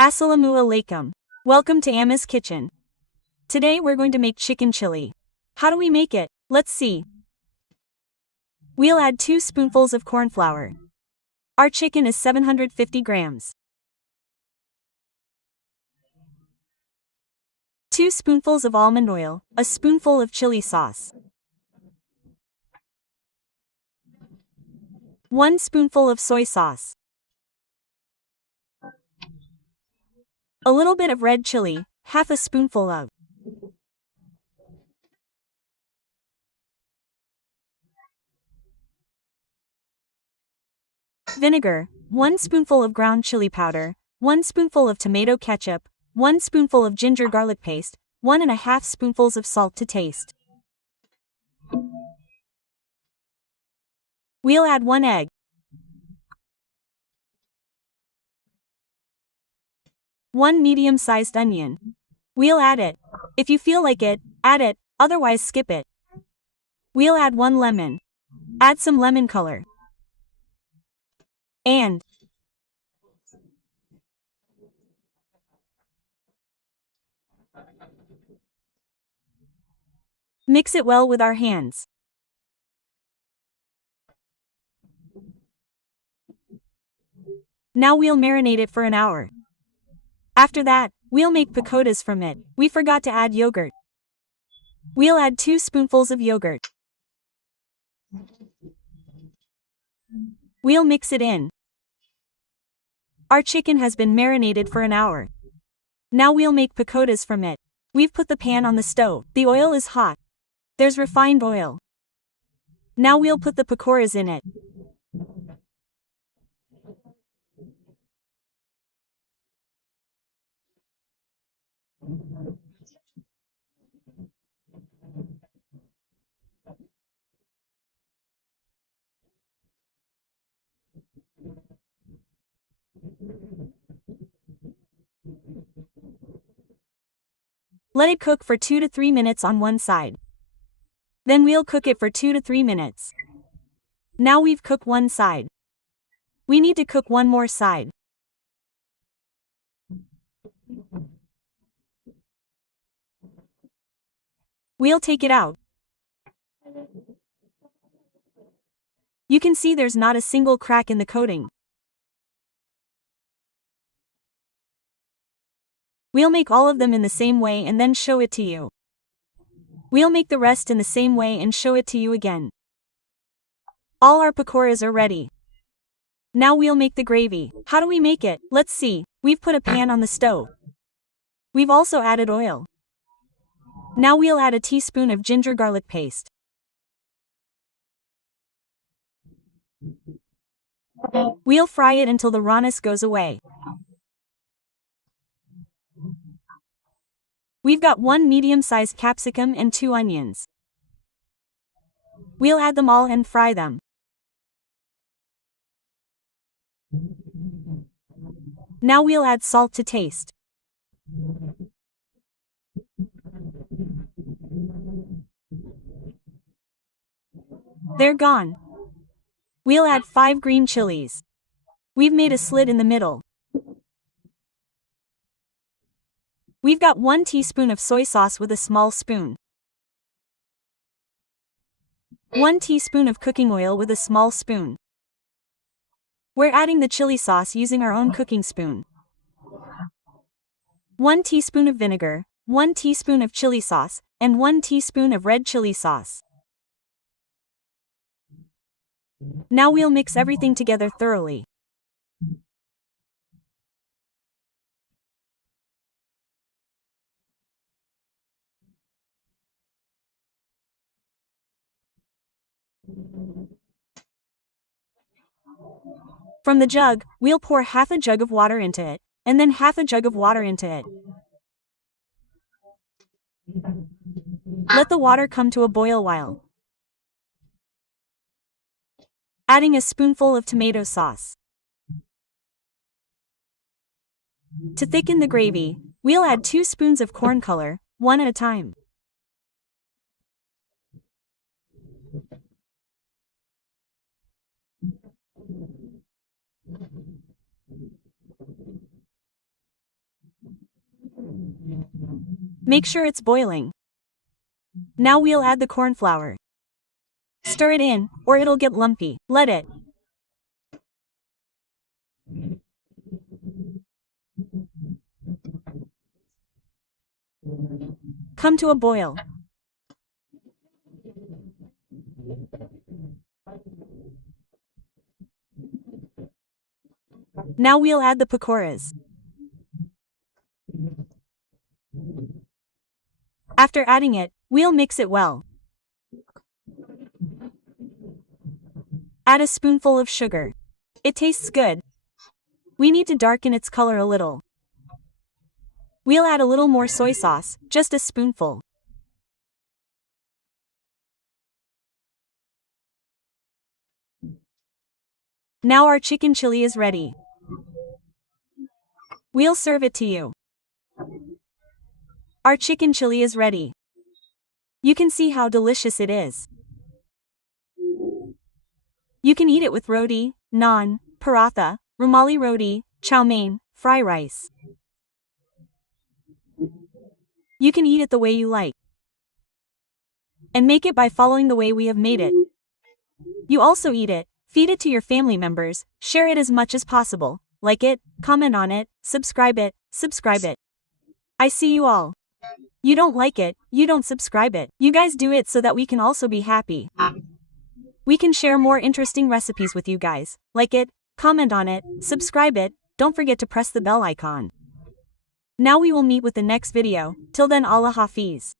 Assalamu alaikum. Welcome to Amma's Kitchen. Today we're going to make chicken chili. How do we make it? Let's see. We'll add 2 spoonfuls of corn flour. Our chicken is 750 grams. 2 spoonfuls of almond oil, a spoonful of chili sauce. 1 spoonful of soy sauce. A little bit of red chili, half a spoonful of. Vinegar, 1 spoonful of ground chili powder, 1 spoonful of tomato ketchup, 1 spoonful of ginger garlic paste, 1½ spoonfuls of salt to taste. We'll add 1 egg. 1 medium-sized onion. We'll add it. If you feel like it, add it, otherwise skip it. We'll add 1 lemon. Add some lemon color. And mix it well with our hands. Now we'll marinate it for an hour. After that, we'll make pakodas from it. We forgot to add yogurt. We'll add 2 spoonfuls of yogurt. We'll mix it in. Our chicken has been marinated for an hour. Now we'll make pakodas from it. We've put the pan on the stove. The oil is hot. There's refined oil. Now we'll put the pakoras in it. Let it cook for 2 to 3 minutes on one side. Then we'll cook it for 2 to 3 minutes. Now we've cooked one side. We need to cook one more side. We'll take it out. You can see there's not a single crack in the coating. We'll make all of them in the same way and then show it to you. We'll make the rest in the same way and show it to you again. All our pakoras are ready. Now we'll make the gravy. How do we make it? Let's see. We've put a pan on the stove. We've also added oil. Now we'll add a teaspoon of ginger garlic paste. We'll fry it until the rawness goes away. We've got 1 medium-sized capsicum and 2 onions. We'll add them all and fry them. Now we'll add salt to taste. They're gone. We'll add 5 green chilies. We've made a slit in the middle. We've got 1 teaspoon of soy sauce with a small spoon. 1 teaspoon of cooking oil with a small spoon. We're adding the chili sauce using our own cooking spoon. 1 teaspoon of vinegar, 1 teaspoon of chili sauce, and 1 teaspoon of red chili sauce. Now we'll mix everything together thoroughly. From the jug, we'll pour half a jug of water into it, and then half a jug of water into it. Let the water come to a boil while adding a spoonful of tomato sauce. To thicken the gravy, we'll add 2 spoons of corn color, one at a time. Make sure it's boiling. Now we'll add the corn flour. Stir it in, or it'll get lumpy. Let it come to a boil. Now we'll add the pakoras. After adding it, we'll mix it well. Add a spoonful of sugar. It tastes good. We need to darken its color a little. We'll add a little more soy sauce, just a spoonful. Now our chicken chili is ready. We'll serve it to you. Our chicken chili is ready. You can see how delicious it is. You can eat it with roti, naan, paratha, rumali roti, chow mein, fry rice. You can eat it the way you like. And make it by following the way we have made it. You also eat it, feed it to your family members, share it as much as possible, like it, comment on it, subscribe it. I see you all. You don't like it, you don't subscribe it. You guys do it so that we can also be happy. We can share more interesting recipes with you guys. Like it, comment on it, subscribe it, don't forget to press the bell icon. Now we will meet with the next video. Till then, Allah Hafiz.